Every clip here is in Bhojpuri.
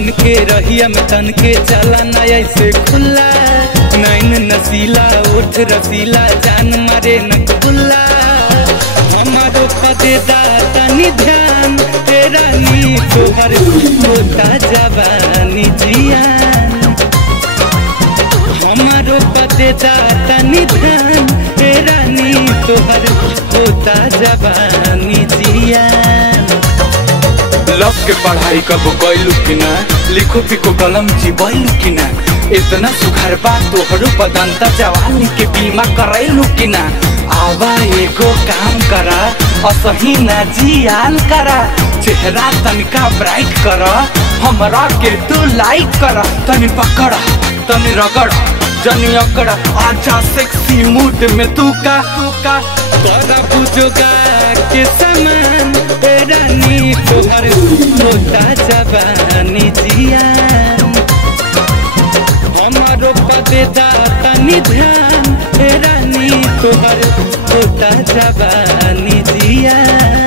बन के रहिया में तन के चला ना ऐसे खुला, नैन नसीला उठ रसीला जान मारे न कबुल्ला। हमारो पदे दातानी ध्यान तेरा नी तोहर होता जवानी जियान। हमारो पदे दातानी ध्यान तेरा नी तोहर होता जवानी जियान। लव के पढ़ाई कब कैलू कि ना, लिखो पिको कलम चिबैलू कि ना, इतना सुघर बात तोहरो बदंता जवानी के बीमा करैलू कि ना। आवा एगो काम करा असही ना जियान करा, चेहरा तनिका ब्राइट कर हमरा के तू लाइक कर। तनी पकड़ तनी रगड़ जनी अकड़ आजा सेक्सी मूड में तू का तोरा बुझोगा के समान तेरा नी तोहर होता जवानी जियान। हमारो पदे दातानी ध्यान तेरा नी तोहर होता जवानी जियान।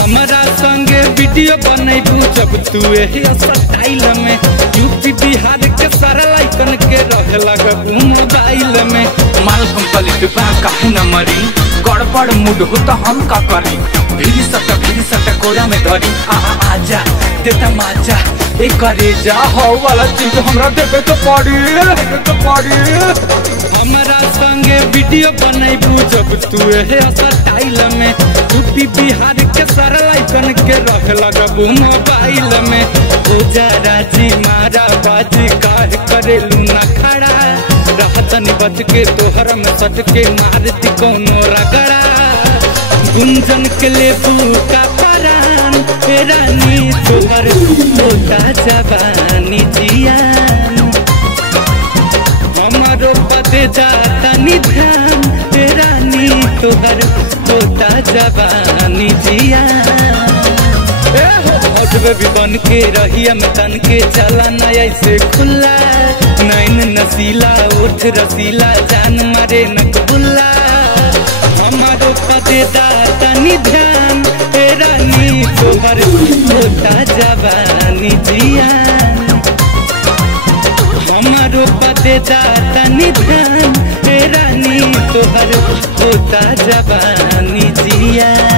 हमारा संगे वीडियो बनैबू जब तू यही स्टाइल में, यूपी बिहार के सारा लाइकन के रहे लगबू मोबाइल में। माल कंप्लीट बा काहे न मरी, गड़बड़ मूड हो तो हम का करी। भीरी सटा कोरा में धरी आजा देता माजा एक करे जा हो वाला चीज हमरा देवे तो पड़ी। हमारा संगे वीडियो बनैबू जब तू यही स्टाइल में, यूपी बिहार के सारा लाइकन के रहे लगबू मोबाइल में। गुजारा जी मारा बाजी काहे करेलू न खड़ा, रहतनी बच के तोहर में सट के मारती कौनो रगड़ा। गुंजन के लेबू का परान तेरा नी तोहर होता जवानी जियान। हमारो पदे दातानी ध्यान तेरा नी तोहर होता जवानी जियान। भी बन के रहिया में तन के चला ना ऐसे खुला, नैन नसीला उठ रसीला जान मारे न कबुल्ला। हमारो पदे दातानी ध्यान तेरा नी तोहर होता जवानी जियान। हमारो पदे दातानी ध्यान तेरा नी तोहर होता जवानी जियान।